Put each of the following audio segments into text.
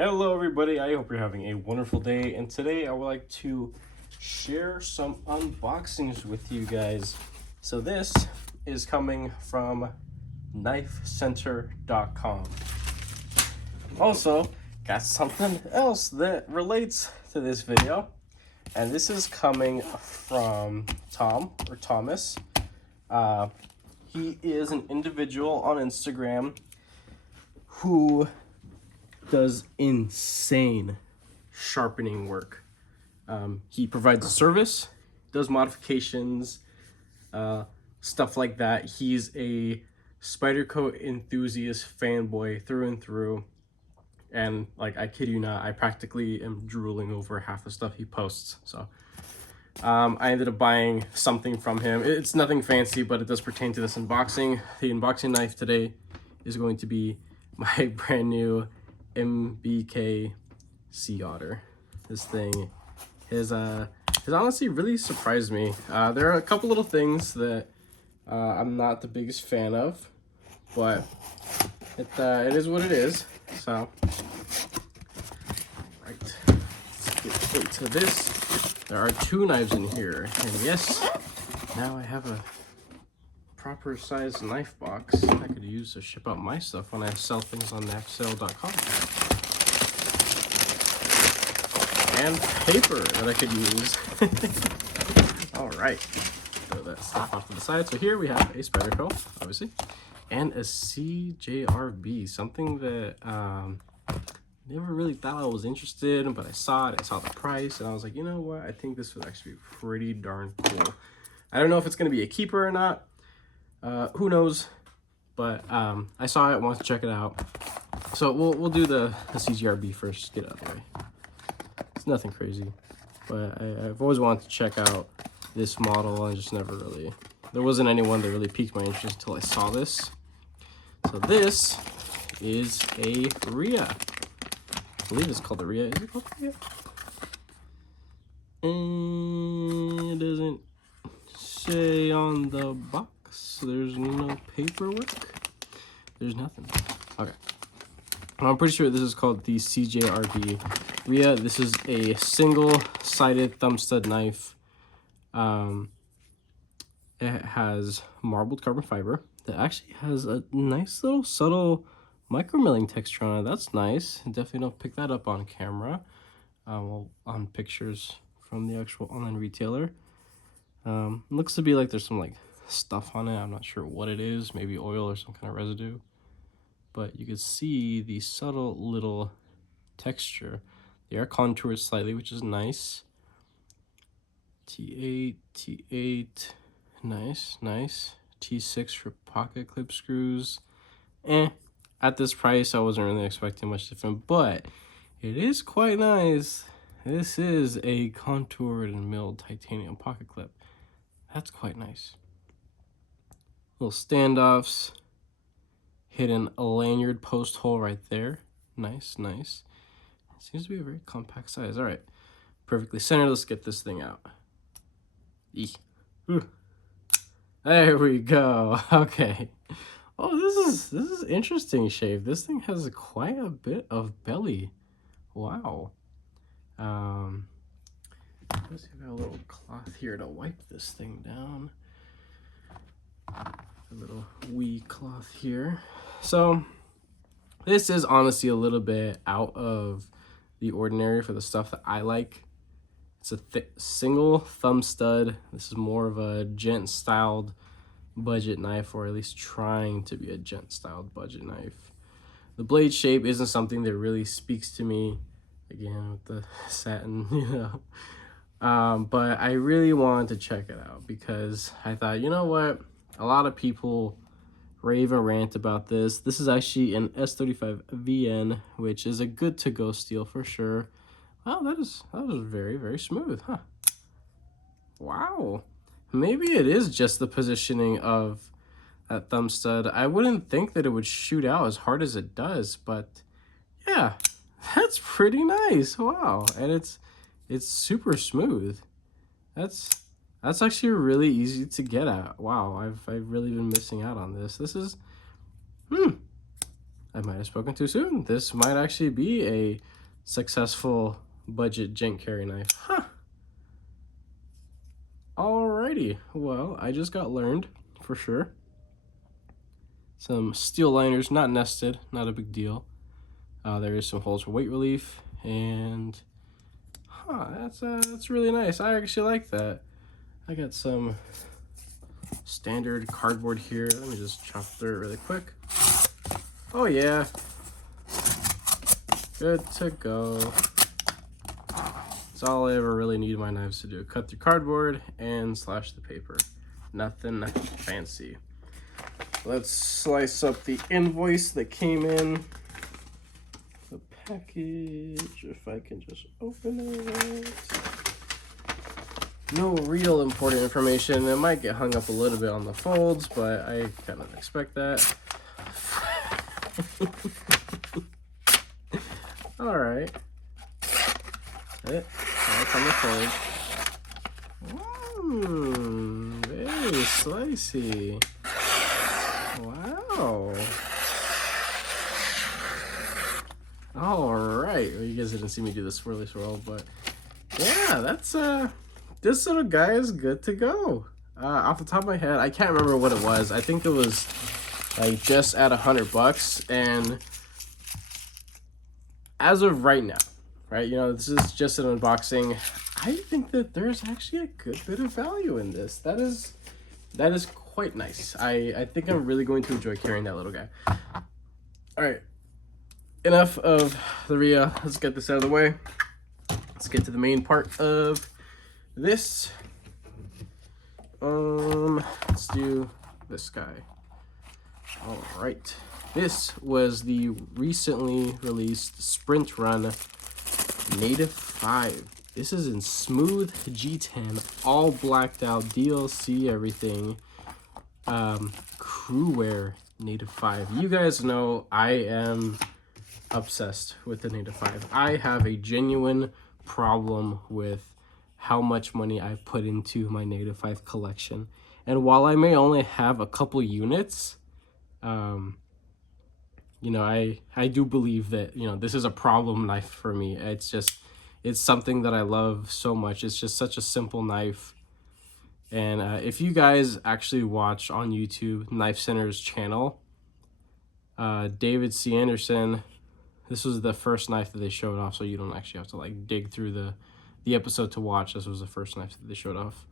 Hello everybody, I hope you're having a wonderful day, and today I would like to share some unboxings with you guys. So this is coming from knifecenter.com. Also, got something else that relates to this video, and this is coming from Tom or Thomas. He is an individual on Instagram who does insane sharpening work. He provides a service, does modifications, stuff like that. He's a Spyderco enthusiast fanboy through and through. And like, I kid you not, I practically am drooling over half the stuff he posts. So I ended up buying something from him. It's nothing fancy, but it does pertain to this unboxing. The unboxing knife today is going to be my brand new MBK Sea Otter. This thing has honestly really surprised me. There are a couple little things that I'm not the biggest fan of, but it is what it is. So, right, let's get into this. There are two knives in here, and yes, now I have a proper sized knife box I could use to ship out my stuff when I sell things on knifesale.com. And paper that I could use. All right, throw that stuff off to the side. So here we have a Spyderco, obviously, and a CJRB, something that never really thought I was interested in, but I saw it, I saw the price, and I was like, you know what, I think this would actually be pretty darn cool. I don't know if it's going to be a keeper or not. Who knows? But I saw it, wanted to check it out. So we'll do the CJRB first, get it out of the way. It's nothing crazy, but I've always wanted to check out this model. I just never really, there wasn't anyone that really piqued my interest until I saw this. So this is a Ria. I believe it's called the Ria. Is it called the Ria? And it doesn't say on the box. There's no paperwork. There's nothing. Okay. I'm pretty sure this is called the CJRB Ria. This is a single-sided thumb stud knife. It has marbled carbon fiber that actually has a nice little subtle micro-milling texture on it. That's nice. Definitely don't pick that up on camera. Well, on pictures from the actual online retailer. Looks to be like there's some like stuff on it. I'm not sure what it is. Maybe oil or some kind of residue. But you can see the subtle little texture. They are contoured slightly, which is nice. T8, T8, nice. T6 for pocket clip screws. At this price, I wasn't really expecting much different, but it is quite nice. This is a contoured and milled titanium pocket clip. That's quite nice. Little standoffs. Hidden a lanyard post hole right there. Nice. It seems to be a very compact size. All right, perfectly centered. Let's get this thing out. There we go. Okay. Oh, this is interesting shape. This thing has quite a bit of belly. Wow. Let's see if I have a little cloth here to wipe this thing down. A little wee cloth here. So this is honestly a little bit out of the ordinary for the stuff that I like. It's a single thumb stud. This is more of a gent styled budget knife, or at least trying to be a gent styled budget knife. The blade shape isn't something that really speaks to me, again with the satin, you know. But I really wanted to check it out because I thought, you know what, a lot of people rave and rant about this. This is actually an S35 VN, which is a good to go steel for sure. Wow, that was very smooth, huh? Wow. Maybe it is just the positioning of that thumb stud. I wouldn't think that it would shoot out as hard as it does, but yeah, that's pretty nice. Wow. And it's super smooth. That's actually really easy to get at. Wow, I've really been missing out on this. This is I might have spoken too soon. This might actually be a successful budget gent carry knife. Huh. Alrighty. Well, I just got learned for sure. Some steel liners, not nested, not a big deal. There is some holes for weight relief, and that's really nice. I actually like that. I got some standard cardboard here. Let me just chop through it really quick. Oh yeah, good to go. That's all I ever really need my knives to do. Cut through cardboard and slash the paper. Nothing fancy. Let's slice up the invoice that came in. The package, if I can just open it. No real important information. It might get hung up a little bit on the folds, but I kind of expect that. All right. That's on the fold. Very slicey. Wow. All right. Well, you guys didn't see me do the swirly swirl, but yeah, that's this little guy is good to go. Off the top of my head, I can't remember what it was. I think it was like just at $100, and as of right now, right? You know, this is just an unboxing. I think that there's actually a good bit of value in this. That is quite nice. I think I'm really going to enjoy carrying that little guy. All right, enough of the RIA. Let's get this out of the way. Let's get to the main part of this. Let's do this guy. All right. This was the recently released Sprint Run Native 5. This is in smooth G10, all blacked out, DLC, everything. Crewwear Native 5. You guys know I am obsessed with the Native 5. I have a genuine problem with how much money I put into my Native 5 collection. And while I may only have a couple units, you know, I do believe that, you know, this is a problem knife for me. It's something that I love so much. It's just such a simple knife. And if you guys actually watch on YouTube Knife Center's channel, David C. Anderson, this was the first knife that they showed off, so you don't actually have to like dig through the episode to watch. This was the first knife that they showed off.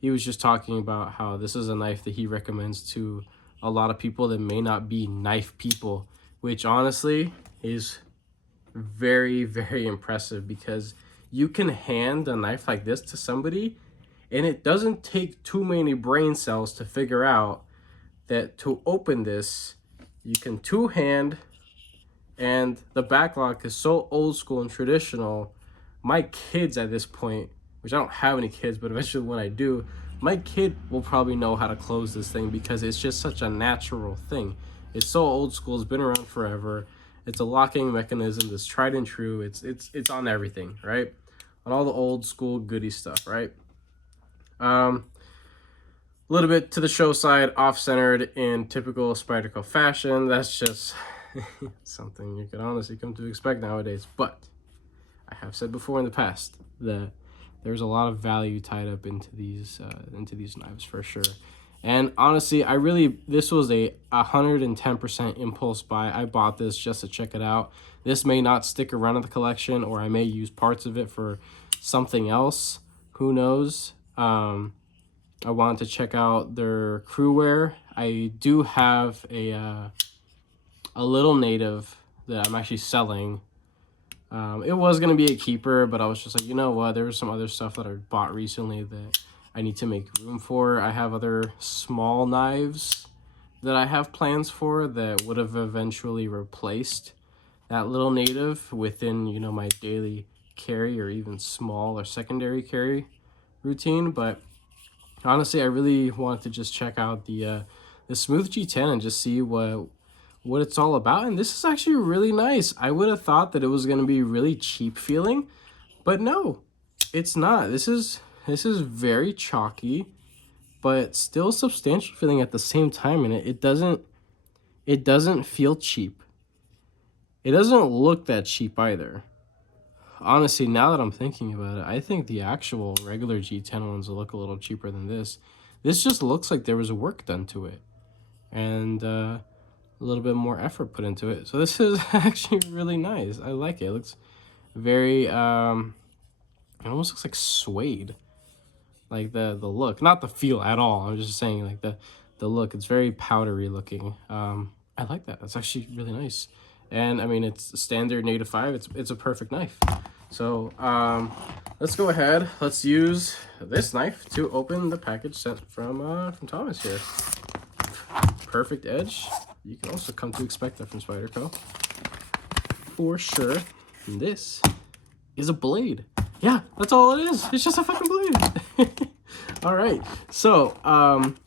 He was just talking about how this is a knife that he recommends to a lot of people that may not be knife people, which honestly is very, very impressive, because you can hand a knife like this to somebody and it doesn't take too many brain cells to figure out that to open this, you can two-hand, and the backlock is so old school and traditional. My kids at this point, which I don't have any kids, but eventually when I do, my kid will probably know how to close this thing, because it's just such a natural thing. It's so old school, it's been around forever. It's a locking mechanism that's tried and true. It's on everything, right? On all the old school goody stuff, right? A little bit to the show side, off-centered in typical Spyderco fashion. That's just something you can honestly come to expect nowadays. But I have said before in the past that there's a lot of value tied up into these knives for sure. And honestly, this was a 110% impulse buy. I bought this just to check it out. This may not stick around in the collection, or I may use parts of it for something else. Who knows? I wanted to check out their crewwear. I do have a little Native that I'm actually selling. It was going to be a keeper, but I was just like, you know what? There was some other stuff that I bought recently that I need to make room for. I have other small knives that I have plans for that would have eventually replaced that little Native within, you know, my daily carry or even small or secondary carry routine. But honestly, I really wanted to just check out the Smooth G10 and just see what it's all about. And this is actually really nice. I would have thought that it was going to be really cheap feeling, but no, it's not. This is very chalky, but still substantial feeling at the same time. And it doesn't it doesn't feel cheap. It doesn't look that cheap either. Honestly, now that I'm thinking about it, I think the actual regular G10 ones will look a little cheaper than this. This just looks like there was work done to it, and a little bit more effort put into it. So this is actually really nice. I like it. It looks very, it almost looks like suede. Like the look, not the feel at all. I'm just saying like the look. It's very powdery looking. I like that. That's actually really nice. And I mean, it's standard Native 5. It's a perfect knife. So let's go ahead. Let's use this knife to open the package sent from Thomas here. Perfect edge. You can also come to expect that from Spyderco, for sure. And this is a blade. Yeah, that's all it is. It's just a fucking blade. All right. So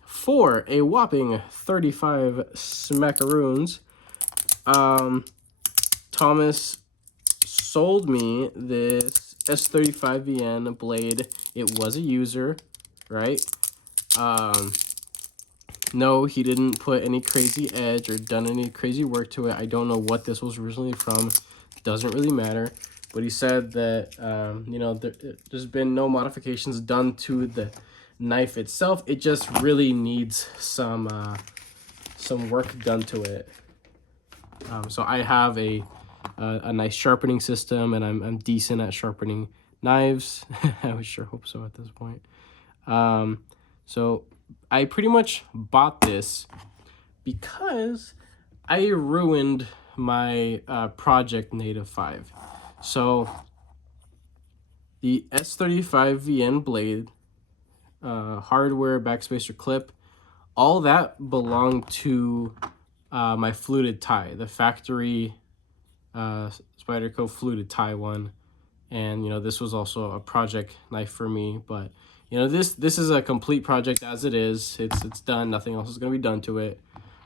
for a whopping 35 smackaroons, Thomas sold me this S35VN blade. It was a user, right? No, he didn't put any crazy edge or done any crazy work to it. I don't know what this was originally from. Doesn't really matter. But he said that, you know, there's been no modifications done to the knife itself. It just really needs some work done to it. So I have a nice sharpening system, and I'm decent at sharpening knives. I would sure hope so at this point. So I pretty much bought this because I ruined my Project Native 5. So the S35VN blade, hardware, backspacer, clip, all that belonged to my fluted tie, the factory Spyderco fluted tie one. And, you know, this was also a project knife for me, but, you know, this is a complete project as it is. It's done. Nothing else is going to be done to it.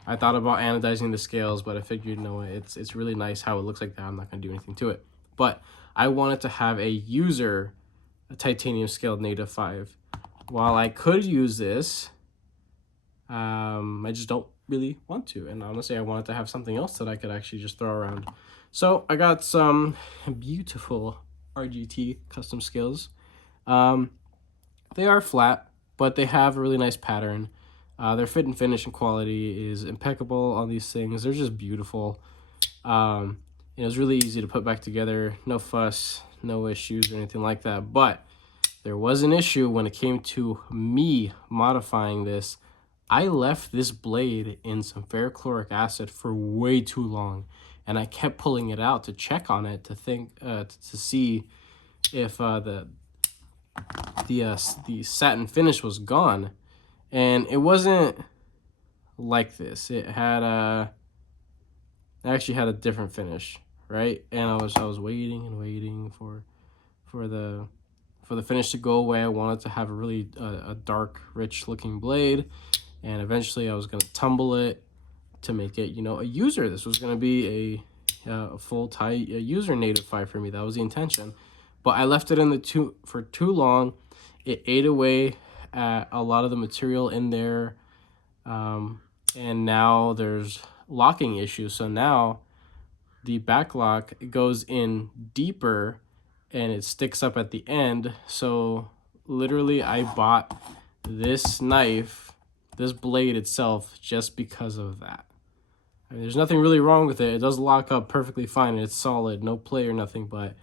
I thought about anodizing the scales, but I figured, no, it's really nice how it looks like that. I'm not going to do anything to it. But I wanted to have a titanium scaled Native 5. While I could use this, I just don't really want to. And honestly, I wanted to have something else that I could actually just throw around. So I got some beautiful RGT custom scales. They are flat, but they have a really nice pattern. Their fit and finish and quality is impeccable on these things. They're just beautiful. It was really easy to put back together. No fuss, no issues or anything like that. But there was an issue when it came to me modifying this. I left this blade in some ferrochloric acid for way too long, and I kept pulling it out to check on it to see if the satin finish was gone, and it wasn't like this. It actually had a different finish, right? And I was waiting and waiting for the finish to go away. I wanted to have a really a dark, rich looking blade. And eventually I was going to tumble it to make it, you know, a user. This was going to be a full tie user Native 5 for me. That was the intention. But I left it in for too long. It ate away at a lot of the material in there. And now there's locking issues. So now the back lock goes in deeper and it sticks up at the end. So literally I bought this knife, this blade itself, just because of that. I mean, there's nothing really wrong with it. It does lock up perfectly fine, and it's solid, no play or nothing, but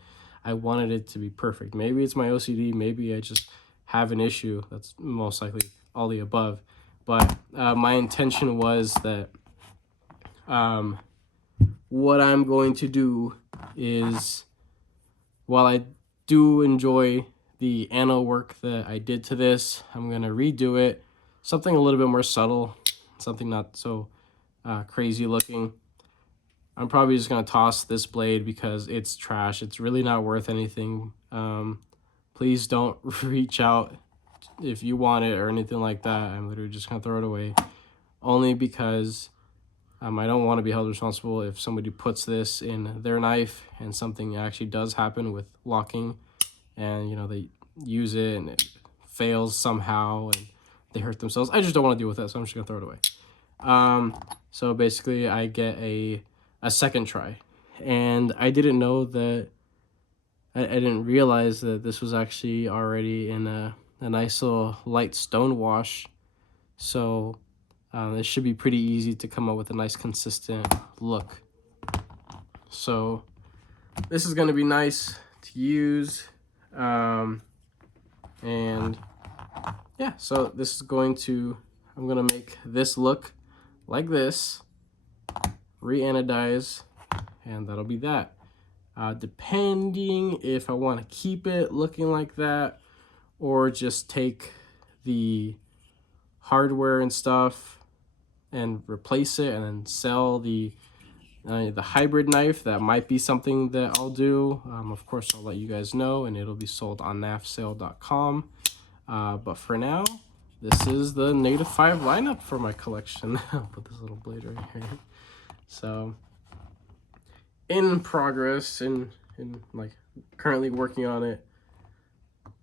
I wanted it to be perfect. Maybe it's my OCD, maybe I just have an issue. That's most likely all the above. But my intention was that what I'm going to do is, while I do enjoy the anno work that I did to this, I'm going to redo it. Something a little bit more subtle, something not so crazy looking. I'm probably just going to toss this blade because it's trash. It's really not worth anything. Please don't reach out if you want it or anything like that. I'm literally just going to throw it away. Only because I don't want to be held responsible if somebody puts this in their knife and something actually does happen with locking, and, you know, they use it and it fails somehow and they hurt themselves. I just don't want to deal with that, so I'm just going to throw it away. So basically I get a second try. And I didn't know that, I didn't realize that this was actually already in a nice little light stone wash. So it should be pretty easy to come up with a nice consistent look. So this is going to be nice to use. And yeah, so this is going to, I'm going to make this look like this, re-anodize, and that'll be that. Depending if I want to keep it looking like that or just take the hardware and stuff and replace it and then sell the hybrid knife, that might be something that I'll do. Of course, I'll let you guys know, and it'll be sold on nafsale.com. But for now, this is the Native 5 lineup for my collection. I'll put this little blade right here. So, in progress, in like currently working on it.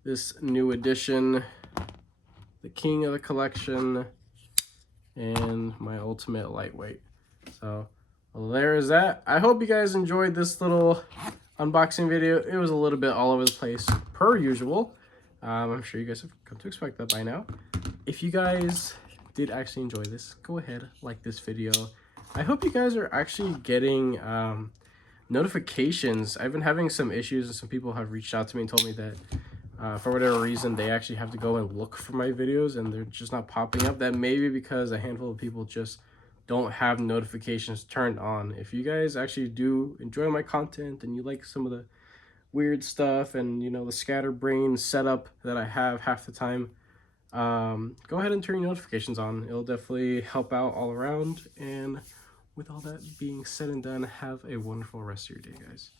This new edition, the king of the collection, and my ultimate lightweight. So, well, there is that. I hope you guys enjoyed this little unboxing video. It was a little bit all over the place, per usual. I'm sure you guys have come to expect that by now. If you guys did actually enjoy this, go ahead, like this video. I hope you guys are actually getting notifications. I've been having some issues, and some people have reached out to me and told me that for whatever reason they actually have to go and look for my videos and they're just not popping up. That may be because a handful of people just don't have notifications turned on. If you guys actually do enjoy my content and you like some of the weird stuff and, you know, the scatterbrain setup that I have half the time, go ahead and turn your notifications on. It'll definitely help out all around. And with all that being said and done, have a wonderful rest of your day, guys.